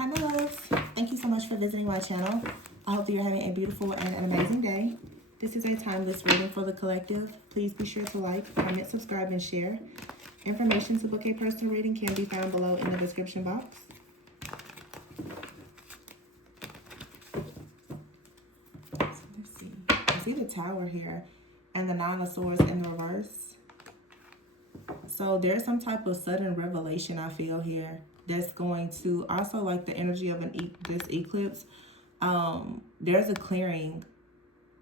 Hi, my loves. Thank you so much for visiting my channel. I hope that you're having a beautiful and an amazing day. This is a timeless reading for the collective. Please be sure to like, comment, subscribe, and share. Information to book a personal reading can be found below in the description box. So let's see. I see the Tower here and the Nine of Swords in the reverse. So there's some type of sudden revelation I feel here that's going to also, like the energy of this eclipse. There's a clearing,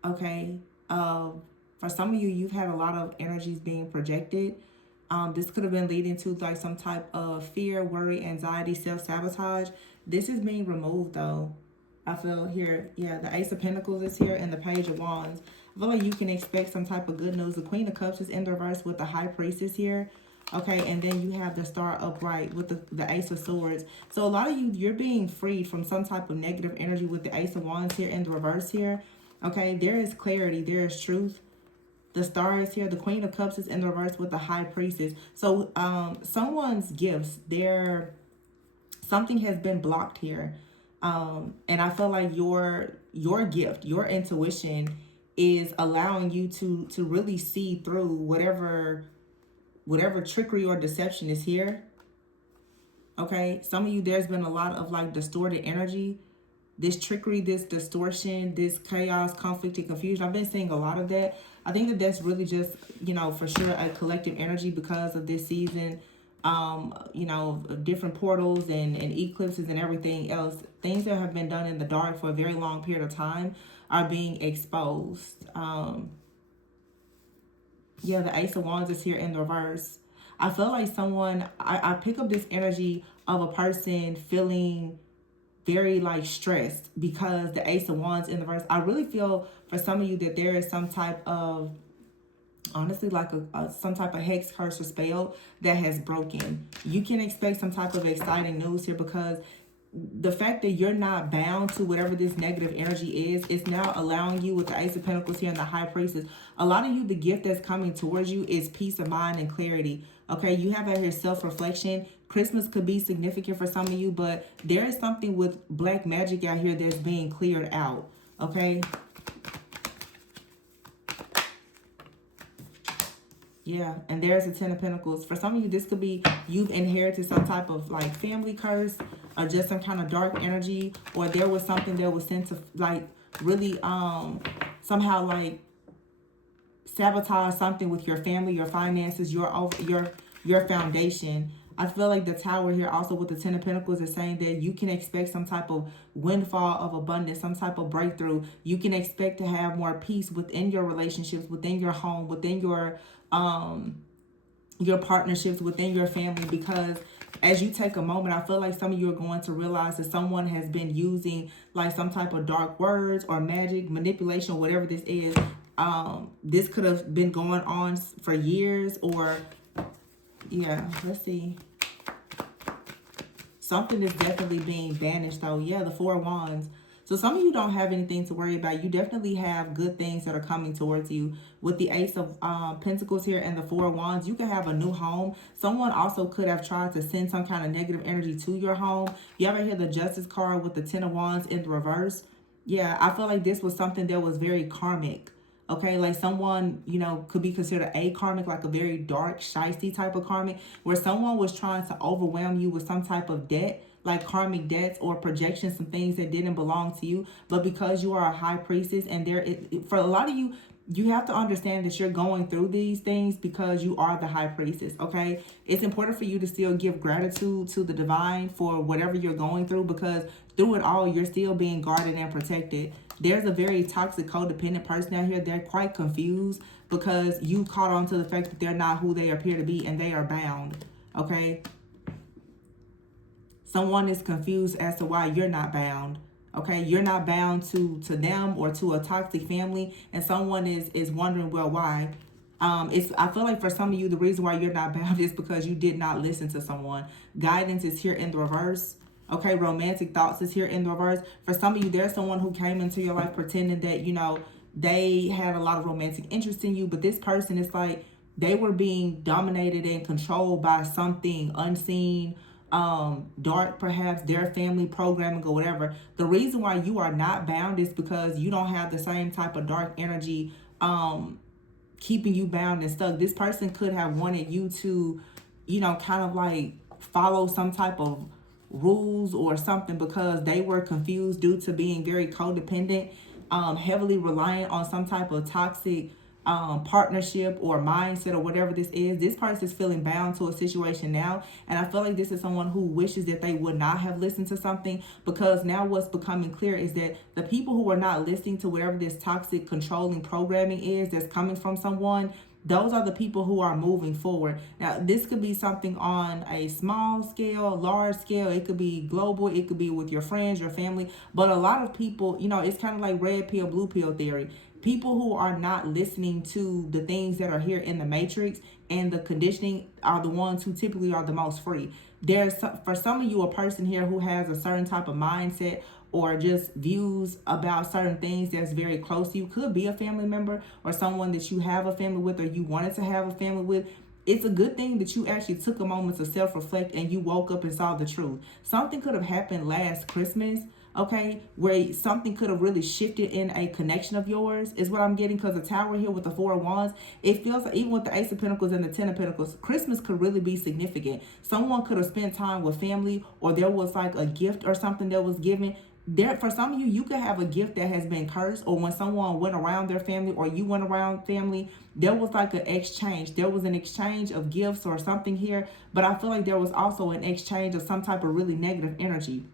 okay? For some of you, you've had a lot of energies being projected. This could have been leading to like some type of fear, worry, anxiety, self-sabotage. This is being removed though. I feel here, yeah, the Ace of Pentacles is here and the Page of Wands. I feel like you can expect some type of good news. The Queen of Cups is in the reverse with the High Priestess here. Okay, and then you have the Star upright with the Ace of Swords. So a lot of you, you're being freed from some type of negative energy with the Ace of Wands here in the reverse here. Okay, there is clarity, there is truth. The Star is here. The Queen of Cups is in the reverse with the High Priestess. So someone's gifts, something has been blocked here. And I feel like your gift, your intuition is allowing you to really see through whatever trickery or deception is here. Okay, some of you, there's been a lot of like distorted energy, this trickery, this distortion, this chaos, conflict, and confusion. I've been seeing a lot of that. I think that that's really just, you know, for sure a collective energy because of this season. You know, different portals and eclipses and everything else. Things that have been done in the dark for a very long period of time are being exposed. Yeah, the Ace of Wands is here in the reverse. I feel like I pick up this energy of a person feeling very like stressed because the Ace of Wands in the reverse. I really feel for some of you that there is some type of, honestly, like some type of hex, curse, or spell that has broken. You can expect some type of exciting news here because the fact that you're not bound to whatever this negative energy is now allowing you, with the Ace of Pentacles here and the High Priestess, a lot of you, the gift that's coming towards you is peace of mind and clarity. Okay, you have out here self-reflection. Christmas could be significant for some of you, but there is something with black magic out here that's being cleared out. Okay. Yeah, and there's a Ten of Pentacles. For some of you, this could be you've inherited some type of like family curse or just some kind of dark energy, or there was something that was sent to like really somehow like sabotage something with your family, your finances, your foundation. I feel like the Tower here also with the Ten of Pentacles is saying that you can expect some type of windfall of abundance, some type of breakthrough. You can expect to have more peace within your relationships, within your home, within your partnerships, within your family, because as you take a moment, I feel like some of you are going to realize that someone has been using like some type of dark words or magic, manipulation, whatever this is. This could have been going on for years, or yeah, let's see. Something is definitely being banished though. Yeah, the Four of Wands. So some of you don't have anything to worry about. You definitely have good things that are coming towards you. With the Ace of Pentacles here and the Four of Wands, you could have a new home. Someone also could have tried to send some kind of negative energy to your home. You ever hear the Justice card with the Ten of Wands in the reverse? Yeah, I feel like this was something that was very karmic. Okay, like someone, you know, could be considered a karmic, like a very dark, shysty type of karmic, where someone was trying to overwhelm you with some type of debt, like karmic debts or projections, some things that didn't belong to you. But because you are a High Priestess, and for a lot of you, you have to understand that you're going through these things because you are the High Priestess, okay? It's important for you to still give gratitude to the divine for whatever you're going through, because through it all, you're still being guarded and protected. There's a very toxic, codependent person out here. They're quite confused because you caught on to the fact that they're not who they appear to be, and they are bound, okay? Someone is confused as to why you're not bound. Okay, you're not bound to them or to a toxic family, and someone is wondering, well, why? I feel like for some of you, the reason why you're not bound is because you did not listen to someone. Guidance is here in the reverse. Okay, romantic thoughts is here in the reverse. For some of you, there's someone who came into your life pretending that, you know, they had a lot of romantic interest in you, but this person is like they were being dominated and controlled by something unseen, dark, perhaps their family programming or whatever. The reason why you are not bound is because you don't have the same type of dark energy keeping you bound and stuck. This person could have wanted you to, kind of like follow some type of rules or something because they were confused due to being very codependent, heavily reliant on some type of toxic partnership or mindset or whatever this is. This person is feeling bound to a situation now, and I feel like this is someone who wishes that they would not have listened to something, because now what's becoming clear is that the people who are not listening to whatever this toxic controlling programming is that's coming from someone, those are the people who are moving forward. Now, this could be something on a small scale, large scale. It could be global. It could be with your friends, your family. But a lot of people, it's kind of like red pill, blue pill theory. People who are not listening to the things that are here in the matrix and the conditioning are the ones who typically are the most free. For some of you, a person here who has a certain type of mindset or just views about certain things that's very close to you, could be a family member or someone that you have a family with or you wanted to have a family with. It's a good thing that you actually took a moment to self-reflect and you woke up and saw the truth. Something could have happened last Christmas, okay, where something could have really shifted in a connection of yours, is what I'm getting, because the Tower here with the Four of Wands, it feels like even with the Ace of Pentacles and the Ten of Pentacles, Christmas could really be significant. Someone could have spent time with family, or there was like a gift or something that was given. For some of you, you could have a gift that has been cursed, or when someone went around their family or you went around family, there was like an exchange. There was an exchange of gifts or something here, but I feel like there was also an exchange of some type of really negative energy.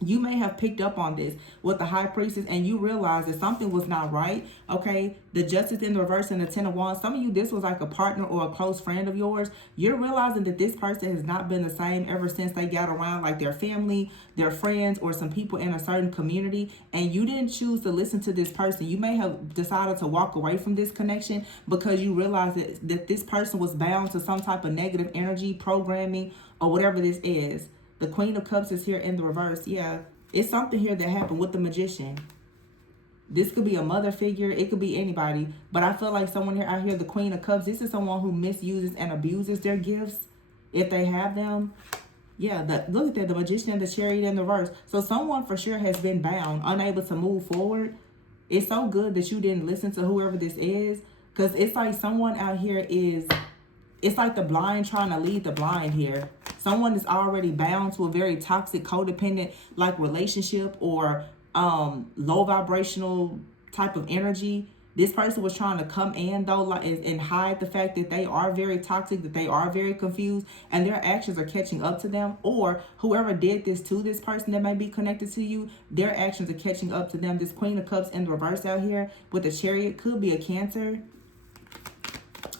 You may have picked up on this with the High Priestess and you realize that something was not right, okay? The Justice in the reverse and the Ten of Wands. Some of you, this was like a partner or a close friend of yours. You're realizing that this person has not been the same ever since they got around like their family, their friends, or some people in a certain community, and you didn't choose to listen to this person. You may have decided to walk away from this connection because you realized that this person was bound to some type of negative energy, programming, or whatever this is. The Queen of Cups is here in the reverse. Yeah, it's something here that happened with the Magician. This could be a mother figure. It could be anybody. But I feel like someone here, I hear the Queen of Cups. This is someone who misuses and abuses their gifts if they have them. Yeah, look at that, the Magician and the Chariot in the reverse. So someone for sure has been bound, unable to move forward. It's so good that you didn't listen to whoever this is, because it's like someone out here it's like the blind trying to lead the blind here. Someone is already bound to a very toxic, codependent like relationship or low vibrational type of energy. This person was trying to come in though, like, and hide the fact that they are very toxic, that they are very confused, and their actions are catching up to them. Or whoever did this to this person that may be connected to you, their actions are catching up to them. This Queen of Cups in the reverse out here with the Chariot could be a Cancer.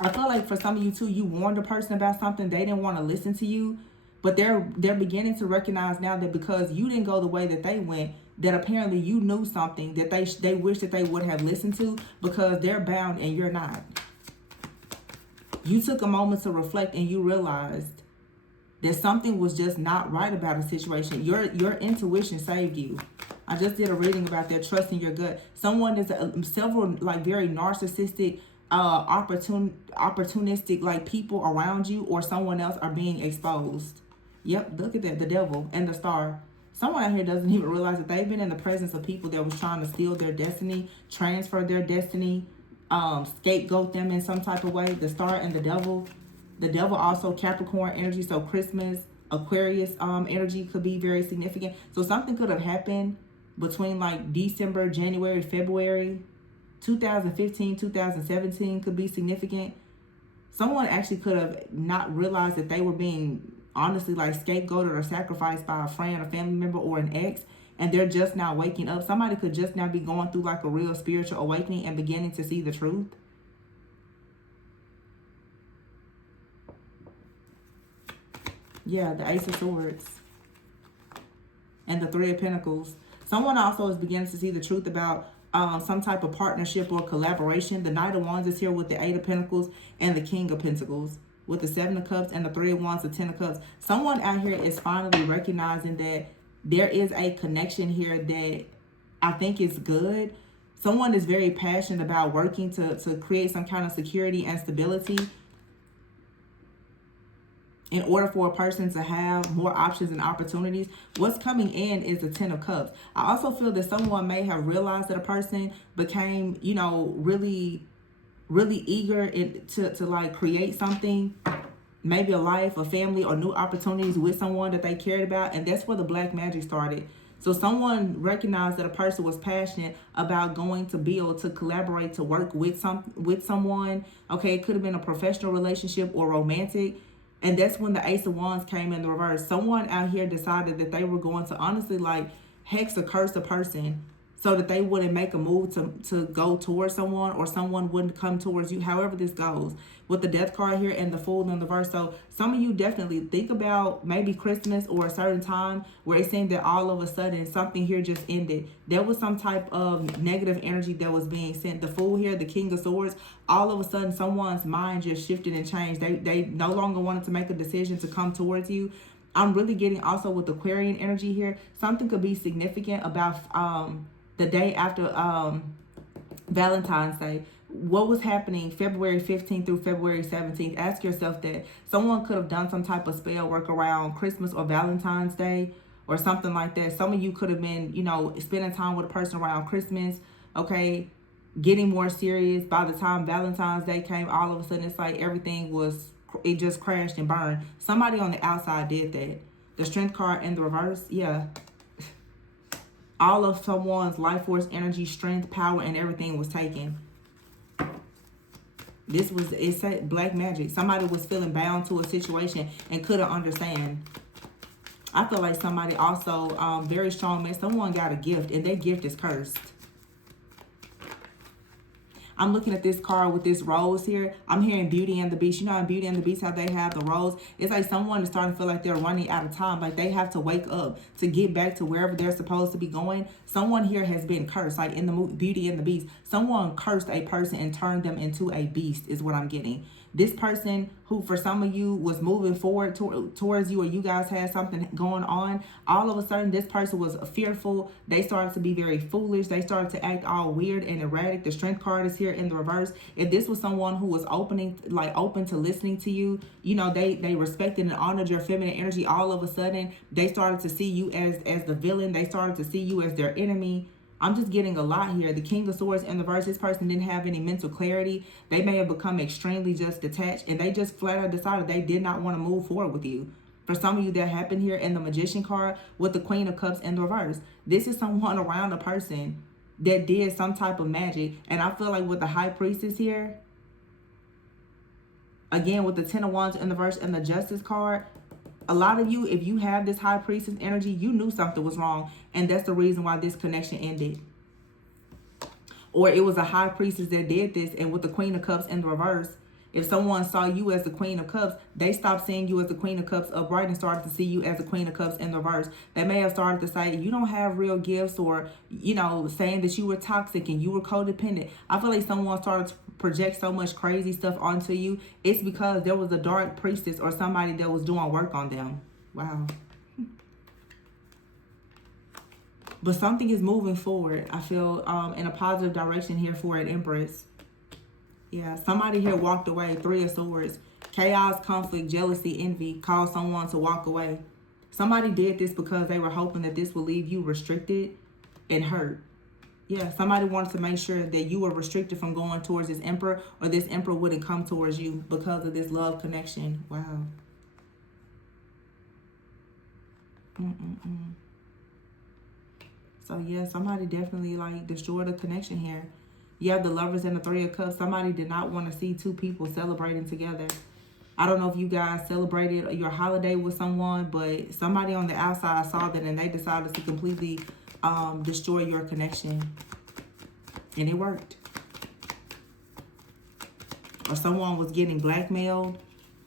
I feel like for some of you too, you warned a person about something, they didn't want to listen to you, but they're beginning to recognize now that because you didn't go the way that they went, that apparently you knew something that they wish that they would have listened to, because they're bound and you're not. You took a moment to reflect and you realized that something was just not right about a situation. Your intuition saved you. I just did a reading about that, trusting your gut. Someone is several like very narcissistic, opportunistic like people around you or someone else are being exposed. Yep, look at that, the Devil and the Star. Someone out here doesn't even realize that they've been in the presence of people that was trying to steal their destiny, transfer their destiny, scapegoat them in some type of way. The Star and the Devil. The Devil also Capricorn energy, so Christmas, Aquarius energy could be very significant. So something could have happened between like December, January, February, 2015, 2017 could be significant. Someone actually could have not realized that they were being honestly like scapegoated or sacrificed by a friend, a family member, or an ex, and they're just now waking up. Somebody could just now be going through like a real spiritual awakening and beginning to see the truth. Yeah, the Ace of Swords and the Three of Pentacles. Someone also is beginning to see the truth about some type of partnership or collaboration. The Knight of Wands is here with the Eight of Pentacles and the King of Pentacles, with the Seven of Cups and the Three of Wands, the Ten of Cups. Someone out here is finally recognizing that there is a connection here that I think is good. Someone is very passionate about working to create some kind of security and stability. in order for a person to have more options and opportunities, what's coming in is the Ten of Cups. I also feel that someone may have realized that a person became, you know, really, really eager to like create something, maybe a life, a family, or new opportunities with someone that they cared about. And that's where the black magic started. So someone recognized that a person was passionate about going to build, to collaborate, to work with someone. Okay, it could have been a professional relationship or romantic. And that's when the Ace of Wands came in the reverse. Someone out here decided that they were going to honestly like hex or curse a person so that they wouldn't make a move to go towards someone, or someone wouldn't come towards you, however this goes. With the Death card here and the Fool in the verse. So some of you definitely think about maybe Christmas or a certain time where it seemed that all of a sudden something here just ended. There was some type of negative energy that was being sent. The Fool here, the King of Swords, all of a sudden someone's mind just shifted and changed. They no longer wanted to make a decision to come towards you. I'm really getting also with Aquarian energy here. Something could be significant about the day after Valentine's Day. What was happening February 15th through February 17th? Ask yourself that. Someone could have done some type of spell work around Christmas or Valentine's Day or something like that. Some of you could have been, you know, spending time with a person around Christmas, okay, getting more serious. By the time Valentine's Day came, all of a sudden it's like everything was, it just crashed and burned. Somebody on the outside did that. The Strength card in the reverse, yeah. All of someone's life force, energy, strength, power, and everything was taken. This was, it said black magic. Somebody was feeling bound to a situation and couldn't understand. I feel like somebody also, very strong man, someone got a gift and their gift is cursed. I'm looking at this card with this rose here. I'm hearing Beauty and the Beast. You know, in Beauty and the Beast, how they have the rose. It's like someone is starting to feel like they're running out of time. Like they have to wake up to get back to wherever they're supposed to be going. Someone here has been cursed. Like in the movie Beauty and the Beast, someone cursed a person and turned them into a beast is what I'm getting. This person who for some of you was moving forward towards you, or you guys had something going on, all of a sudden this person was fearful. They started to be very foolish. They started to act all weird and erratic. The Strength card is here in the reverse. If this was someone who was open to listening to you, you know, they respected and honored your feminine energy, all of a sudden they started to see you as the villain. They started to see you as their enemy. I'm just getting a lot here. The King of Swords in the verse, this person didn't have any mental clarity. They may have become extremely just detached, and they just flat out decided they did not want to move forward with you. For some of you, that happened here in the Magician card with the Queen of Cups in the reverse. This is someone around a person that did some type of magic. And I feel like with the High Priestess here, again, with the Ten of Wands in the verse and the Justice card, a lot of you, if you have this High Priestess energy, you knew something was wrong. And that's the reason why this connection ended. Or it was a High Priestess that did this. And with the Queen of Cups in the reverse, if someone saw you as the Queen of Cups, they stopped seeing you as the Queen of Cups upright and started to see you as the Queen of Cups in the reverse. They may have started to say, you don't have real gifts, or, you know, saying that you were toxic and you were codependent. I feel like someone started to project so much crazy stuff onto you. It's because there was a dark priestess or somebody that was doing work on them. Wow. But something is moving forward, I feel, in a positive direction here for an Empress. Yeah, somebody here walked away. Three of Swords. Chaos, conflict, jealousy, envy caused someone to walk away. Somebody did this because they were hoping that this would leave you restricted and hurt. Yeah, somebody wanted to make sure that you were restricted from going towards this Emperor, or this Emperor wouldn't come towards you because of this love connection. Wow. So yeah, somebody definitely like destroyed a connection here. You have the Lovers and the Three of Cups. Somebody did not want to see two people celebrating together. I don't know if you guys celebrated your holiday with someone, but somebody on the outside saw that and they decided to completely destroy your connection. And it worked. Or someone was getting blackmailed.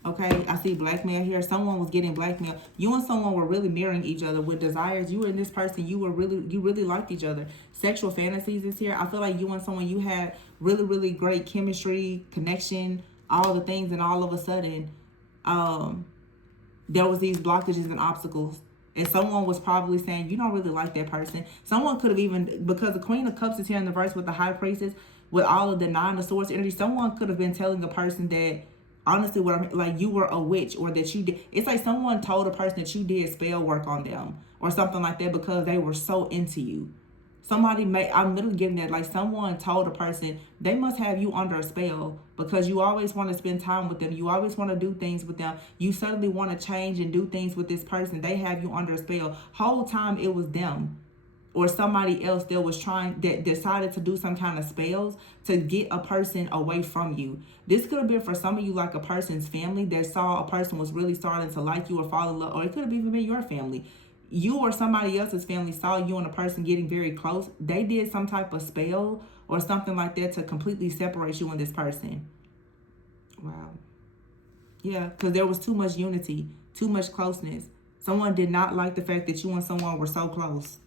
Okay, I see blackmail here. Someone was getting blackmailed. You and someone were really mirroring each other with desires. You and this person, you really liked each other. Sexual fantasies is here. I feel like you and someone, you had really great chemistry, connection, all the things, and all of a sudden, there was these blockages and obstacles. And someone was probably saying, you don't really like that person. Someone could have even, because the Queen of Cups is here in the verse with the High Priestess, with all of the Nine of Swords energy, someone could have been telling the person that Honestly, what I'm like, you were a witch, or that you did. It's like someone told a person that you did spell work on them or something like that because they were so into you. Somebody may, I'm literally getting that, like someone told a person they must have you under a spell because you always want to spend time with them. You always want to do things with them. You suddenly want to change and do things with this person. They have you under a spell. Whole time it was them or somebody else that was that decided to do some kind of spells to get a person away from you. This could have been for some of you like a person's family that saw a person was really starting to like you or fall in love, or it could have even been your family. You or somebody else's family saw you and a person getting very close. They did some type of spell or something like that to completely separate you and this person. Wow. Yeah, because there was too much unity, too much closeness. Someone did not like the fact that you and someone were so close.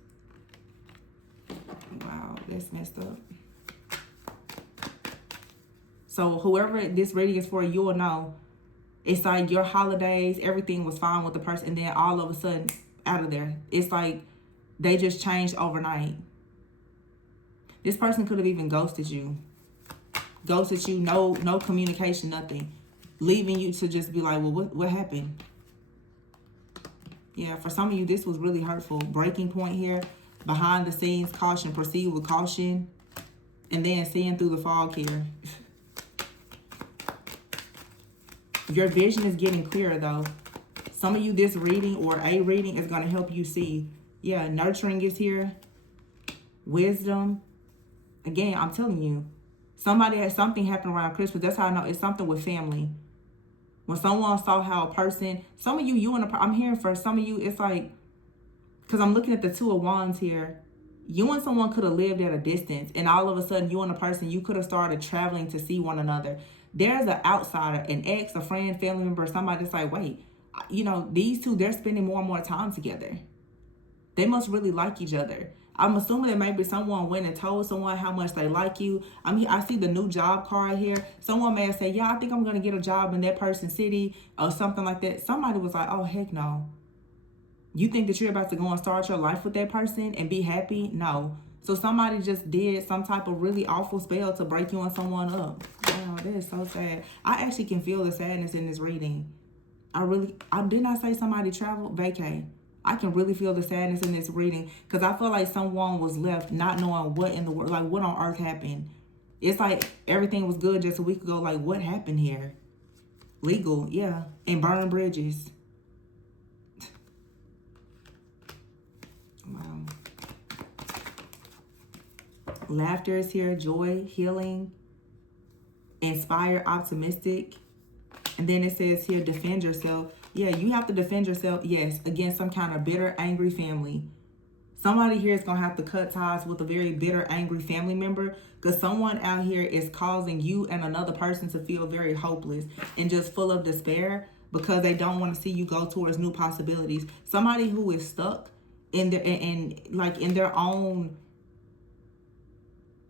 Wow, that's messed up. So whoever this reading is for, you will know. It's like your holidays, everything was fine with the person, and then all of a sudden, out of there. It's like they just changed overnight. This person could have even ghosted you. Ghosted you, no communication, nothing. Leaving you to just be like, well, what happened? Yeah, for some of you, this was really hurtful. Breaking point here. Behind the scenes, caution, proceed with caution. And then seeing through the fog here. Your vision is getting clearer though. Some of you, this reading or a reading is going to help you see. Yeah, nurturing is here. Wisdom. Again, I'm telling you. Somebody had something happen around Christmas. That's how I know it's something with family. When someone saw how a person, some of you and I'm hearing for some of you, it's like, because I'm looking at the Two of Wands here. You and someone could have lived at a distance, and all of a sudden, you and a person, you could have started traveling to see one another. There's an outsider, an ex, a friend, family member, somebody that's like, wait, these two, they're spending more and more time together. They must really like each other. I'm assuming that maybe someone went and told someone how much they like you. I see the new job card here. Someone may have said, yeah, I think I'm going to get a job in that person's city or something like that. Somebody was like, oh, heck no. You think that you're about to go and start your life with that person and be happy? No. So somebody just did some type of really awful spell to break you and someone up. Wow, that is so sad. I actually can feel the sadness in this reading. Didn't I say somebody traveled? Vacay. I can really feel the sadness in this reading because I feel like someone was left not knowing what in the world, like what on earth happened. It's like everything was good just a week ago. Like what happened here? Legal, yeah. And burn bridges. Wow. Laughter is here, joy, healing, inspire, optimistic. And then it says here, defend yourself. Yeah, you have to defend yourself, yes, against some kind of bitter, angry family. Somebody here is going to have to cut ties with a very bitter, angry family member because someone out here is causing you and another person to feel very hopeless and just full of despair because they don't want to see you go towards new possibilities. Somebody who is stuck in their own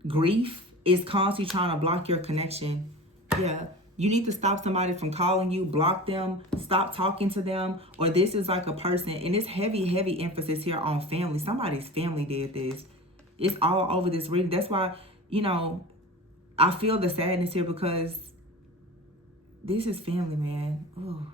grief is constantly trying to block your connection. Yeah. You need to stop somebody from calling you, block them, stop talking to them, or this is like a person, and it's heavy emphasis here on family. Somebody's family did this. It's all over this reading. That's why, I feel the sadness here because this is family, man. Ooh.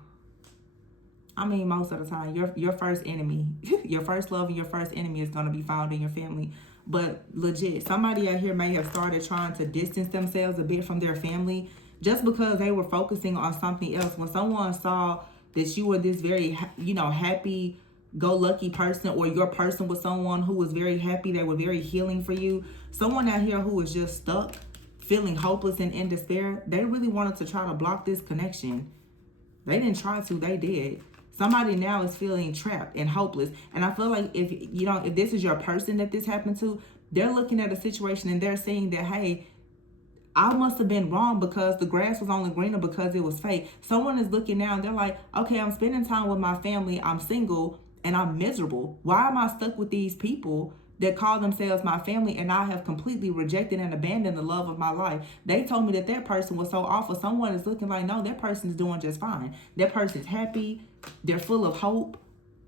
I mean, most of the time, your first enemy, your first love and your first enemy is going to be found in your family. But legit, somebody out here may have started trying to distance themselves a bit from their family just because they were focusing on something else. When someone saw that you were this very, happy-go-lucky person, or your person was someone who was very happy, they were very healing for you, someone out here who was just stuck, feeling hopeless and in despair, they really wanted to try to block this connection. They didn't try to, they did. Somebody now is feeling trapped and hopeless. And I feel like if this is your person that this happened to, they're looking at a situation and they're saying that, hey, I must have been wrong because the grass was only greener because it was fake. Someone is looking now and they're like, okay, I'm spending time with my family. I'm single and I'm miserable. Why am I stuck with these people that call themselves my family and I have completely rejected and abandoned the love of my life? They told me that person was so awful. Someone is looking like, no, that person is doing just fine. That person's happy. They're full of hope.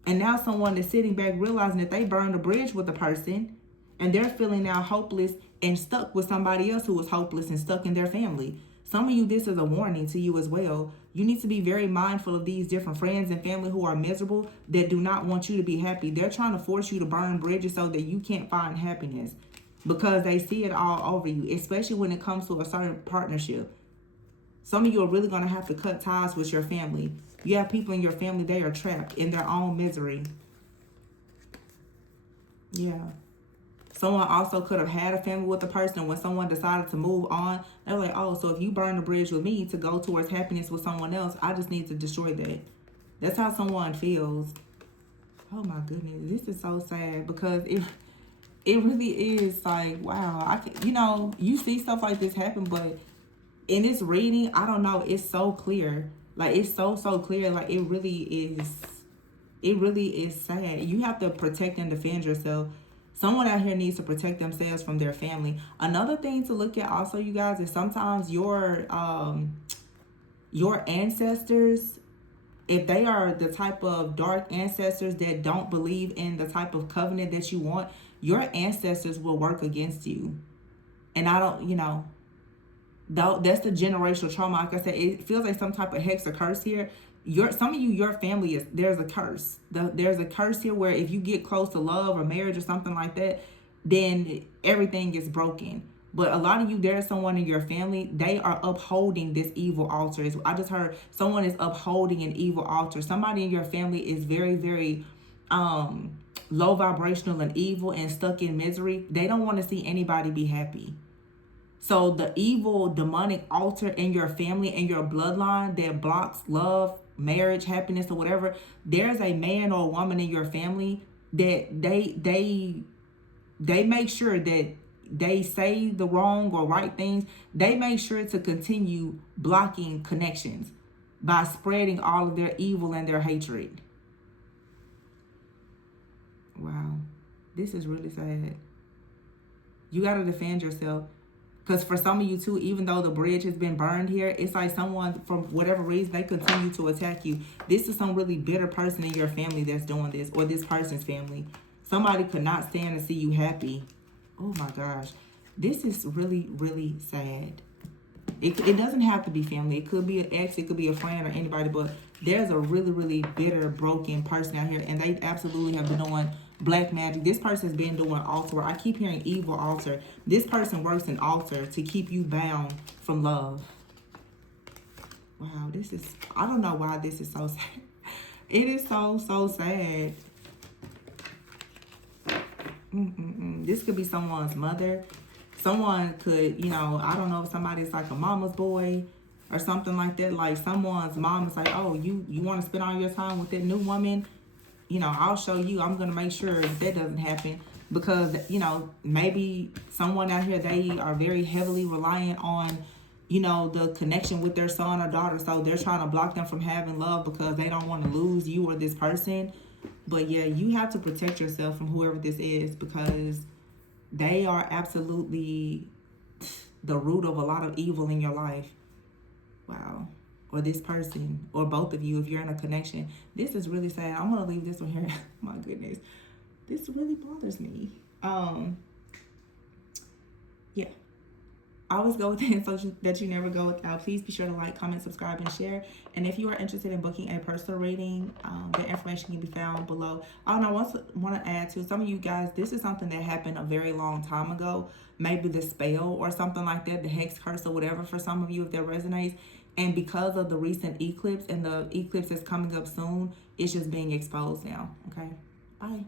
And now someone is sitting back realizing that they burned a bridge with the person and they're feeling now hopeless and stuck with somebody else who was hopeless and stuck in their family. Some of you, this is a warning to you as well. You need to be very mindful of these different friends and family who are miserable, that do not want you to be happy. They're trying to force you to burn bridges so that you can't find happiness, because they see it all over you, especially when it comes to a certain partnership. Some of you are really going to have to cut ties with your family. You have people in your family, they are trapped in their own misery. Yeah. Someone also could have had a family with a person. When someone decided to move on, they're like, oh, so if you burn the bridge with me to go towards happiness with someone else, I just need to destroy that. That's how someone feels. Oh my goodness, this is so sad, because it really is like, wow, you see stuff like this happen, but in this reading, I don't know, it's so clear. Like, it's so clear. Like, it really is sad. You have to protect and defend yourself. Someone out here needs to protect themselves from their family. Another thing to look at also, you guys, is sometimes your ancestors, if they are the type of dark ancestors that don't believe in the type of covenant that you want, your ancestors will work against you. And I don't, that's the generational trauma. Like I said, it feels like some type of hex or curse here. Some of you, your family there's a curse. There's a curse here where if you get close to love or marriage or something like that, then everything gets broken. But a lot of you, there's someone in your family, they are upholding this evil altar. I just heard someone is upholding an evil altar. Somebody in your family is very, very low vibrational and evil and stuck in misery. They don't want to see anybody be happy. So the evil demonic altar in your family and your bloodline that blocks love, marriage, happiness, or whatever, there's a man or a woman in your family that they make sure that they say the wrong or right things. They make sure to continue blocking connections by spreading all of their evil and their hatred. Wow. This is really sad. You got to defend yourself. Because for some of you too, even though the bridge has been burned here, it's like someone, from whatever reason, they continue to attack you. This is some really bitter person in your family that's doing this, or this person's family. Somebody could not stand to see you happy. Oh my gosh. This is really, really sad. It doesn't have to be family. It could be an ex, it could be a friend or anybody, but there's a really, really bitter, broken person out here, and they absolutely have been doing black magic. This person's been doing altar. I keep hearing evil altar. This person works in altar to keep you bound from love. Wow, I don't know why this is so sad. It is so sad. This could be someone's mother. Someone could, I don't know if somebody's like a mama's boy or something like that. Like someone's mom is like, oh, you want to spend all your time with that new woman? I'll show you. I'm going to make sure that doesn't happen, because, maybe someone out here, they are very heavily reliant on, the connection with their son or daughter. So they're trying to block them from having love because they don't want to lose you or this person. But yeah, you have to protect yourself from whoever this is, because they are absolutely the root of a lot of evil in your life. Wow. Or this person, or both of you, if you're in a connection. This is really sad. I'm going to leave this one here. My goodness. This really bothers me. Yeah. Always go with the info that you never go without. Please be sure to like, comment, subscribe, and share. And if you are interested in booking a personal reading, the information can be found below. Oh, and I want to add to some of you guys, this is something that happened a very long time ago. Maybe the spell or something like that, the hex, curse, or whatever, for some of you, if that resonates. And because of the recent eclipse and the eclipse that's coming up soon, it's just being exposed now. Okay? Bye.